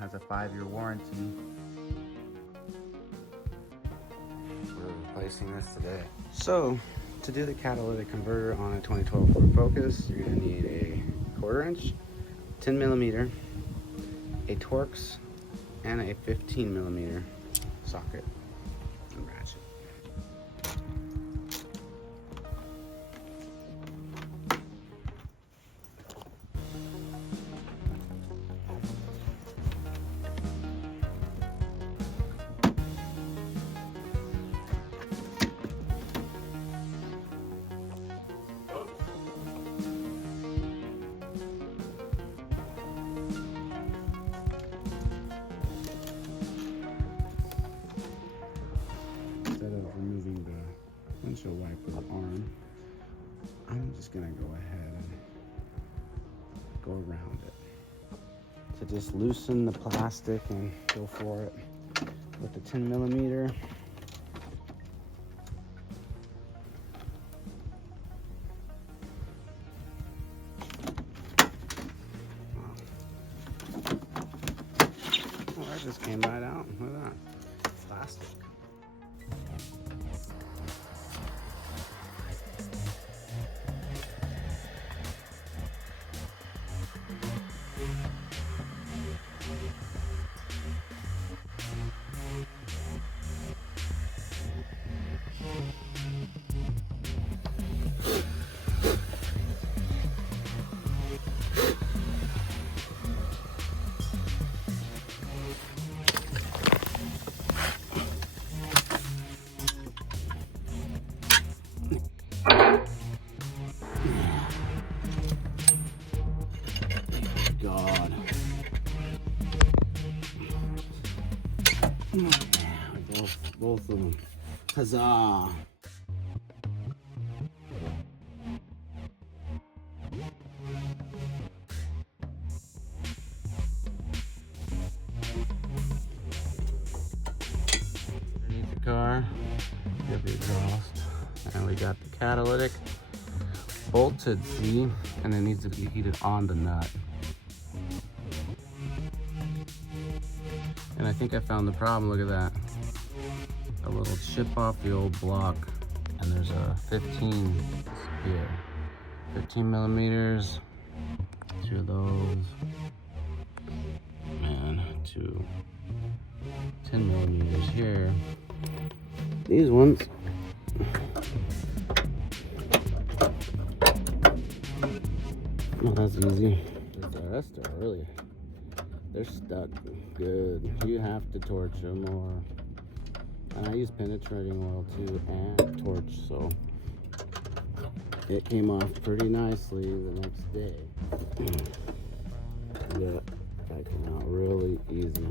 has a 5-year warranty. We're replacing this today. So, to do the catalytic converter on a 2012 Ford Focus, you're going to need a 1/4 inch, 10 millimeter, a Torx, and a 15 millimeter socket and ratchet. Instead of removing the windshield wiper arm, I'm just gonna go ahead and go around it. So just loosen the plastic and go for it with the 10 millimeter. Oh, that just came right out. Look at that. Plastic. God. Both of them. Huzzah. Underneath the car, we have the exhaust, and we got the catalytic bolted, see, and it needs to be heated on the nut. And I think I found the problem. Look at that. A little chip off the old block. And there's a 15 here. 15 millimeters. 2 of those. And 2 10 millimeters here. These ones. Oh, that's easy. The rest are really, they're stuck good. You have to torch them, or, and I use penetrating oil too and torch, so it came off pretty nicely the next day. Yeah, that came out really easy.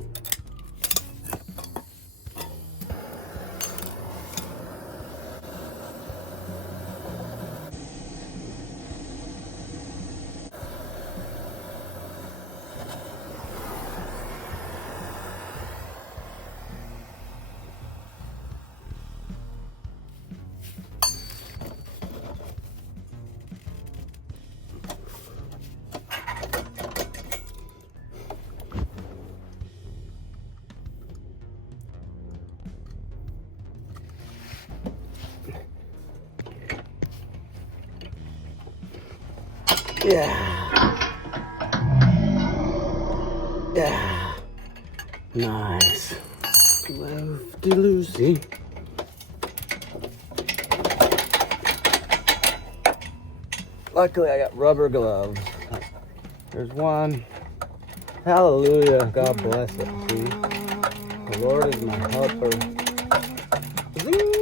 Yeah. Yeah. Nice. Lefty-loosey. Luckily, I got rubber gloves. There's one. Hallelujah. God bless it. See? The Lord is my helper. Zing!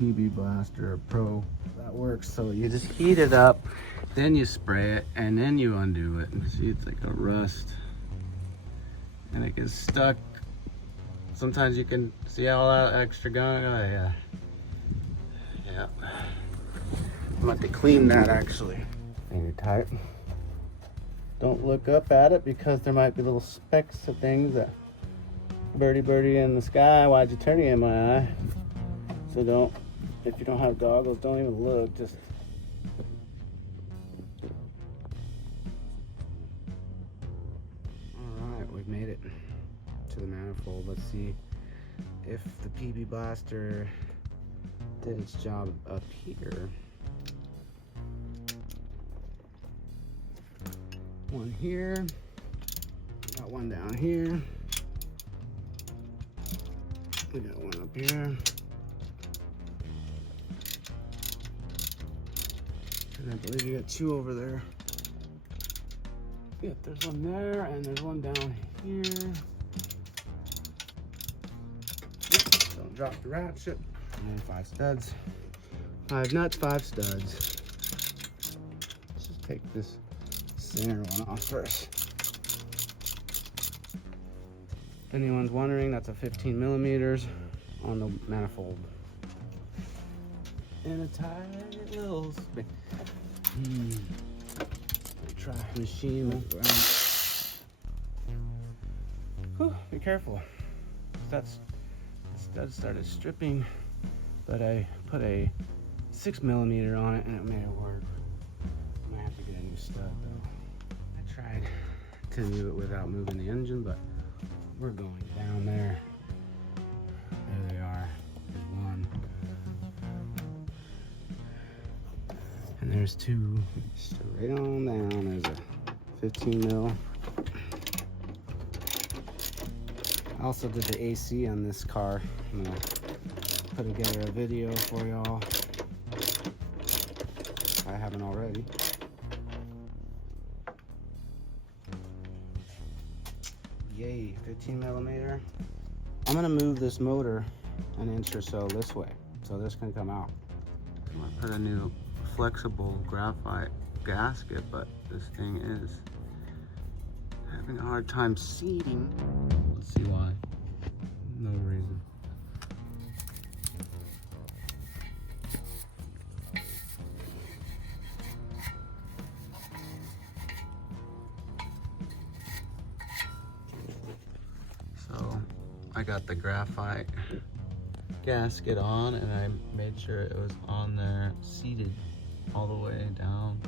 PB Blaster Pro. That works. So you just heat it up, then you spray it, and then you undo it. See, it's like a rust, and it gets stuck. Sometimes you can see all that extra gunk. Oh yeah, yeah. I'm about to clean that actually. Finger tight. Don't look up at it because there might be little specks of things that birdie in the sky. Why'd you turn it in my eye? So don't, if you don't have goggles, don't even look. Just made it to the manifold. Let's see if the PB Blaster did its job up here. One here, got one down here, we got one up here, and I believe you got two over there. Yeah, there's one there, and there's one down here. Don't drop the ratchet. And then 5 studs. 5 nuts, 5 studs. Let's just take this center one off first. If anyone's wondering, that's a 15 millimeters on the manifold. And a tight little spin. Try machine. Whew, be careful. The stud started stripping, but I put a 6 millimeter on it and it made it work. I might have to get a new stud though. I tried to do it without moving the engine, but we're going down there. There they are. There's one. And there's 2. Straight on down. There's a 15 mil. I also did the AC on this car. I'm gonna put together a video for y'all if I haven't already. Yay, 15 millimeter. I'm gonna move this motor an inch or so this way, so this can come out. I'm gonna put a new flexible graphite gasket, but this thing is having a hard time seating. Let's see why. No reason. So I got the graphite gasket on and I made sure it was on there, seated all the way down.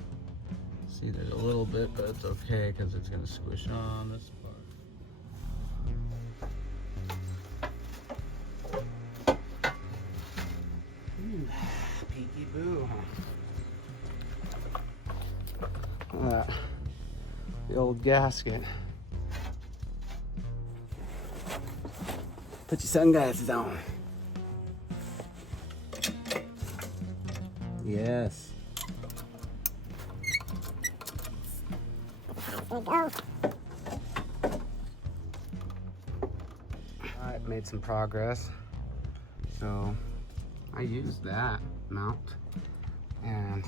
See, there's a little bit, but it's okay because it's gonna squish on this part. Peeky boo, huh? Look at that. The old gasket. Put your sunglasses on. Yes. There we go. I made some progress. So I used that mount and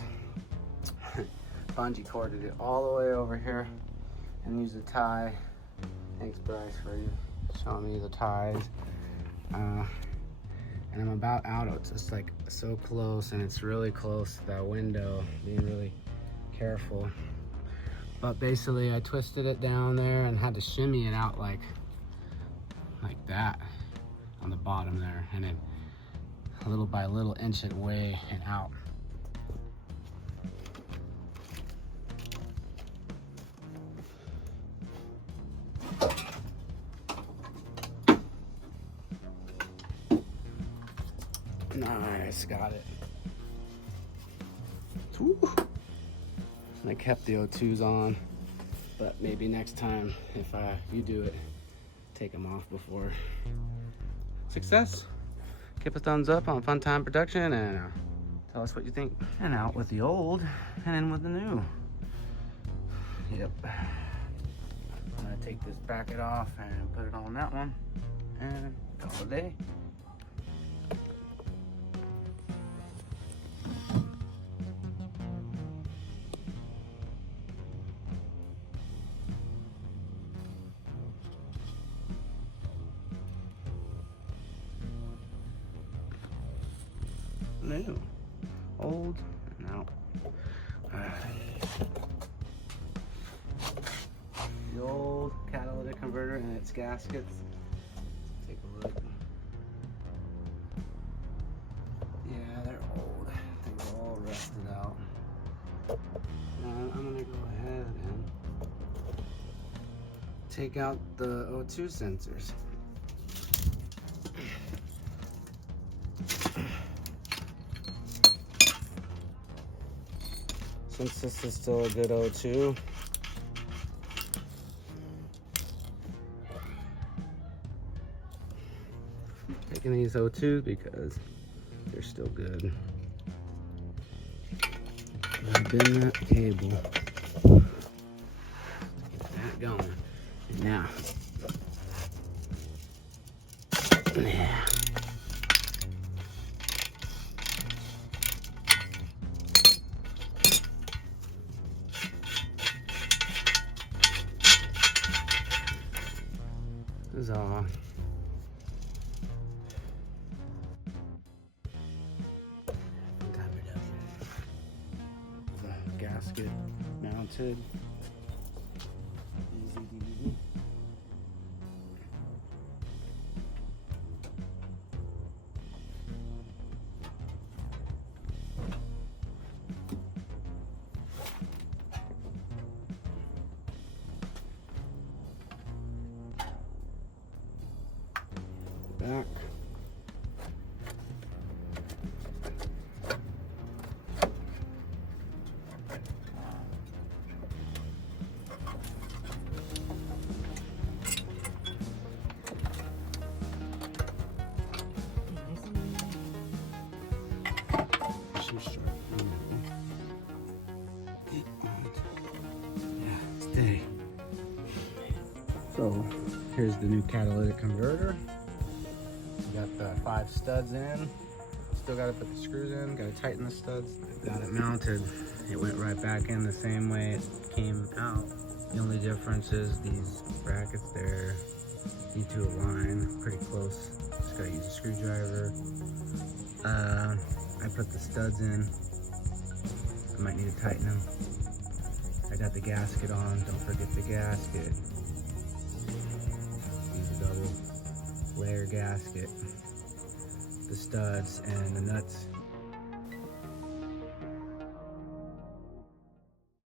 bungee corded it all the way over here and used a tie. Thanks, Bryce, for showing me the ties. And I'm about out. It's just like so close, and it's really close to that window. Being really careful. But basically, I twisted it down there and had to shimmy it out like that on the bottom there, and then little by little inch it way and out. Nice, got it. Woo. I kept the O2s on, but maybe next time if you do it, take them off before. Success. Give a thumbs up on Funtime Production and tell us what you think. And out with the old and in with the new. Yep. I'm gonna take this bracket off and put it on that one and call it a day. New, old, and out. The old catalytic converter and its gaskets. Take a look. Yeah, they're old. They're all rusted out. Now I'm gonna go ahead and take out the O2 sensors. Since this is still a good O2, taking these O2s because they're still good. Bend that cable. Get that going. And now, yeah. This is all. Funtime reduction. The gasket mounted. Easy DDD. Back. Yeah, stay. So here's the new catalytic converter. Got the 5 studs in. Still got to put the screws in. Got to tighten the studs. Got it mounted. It went right back in the same way it came out. The only difference is these brackets there need to align pretty close. Just gotta use a screwdriver. I put the studs in. I might need to tighten them. I got the gasket on. Don't forget the gasket. Use a double layer gasket. The studs and the nuts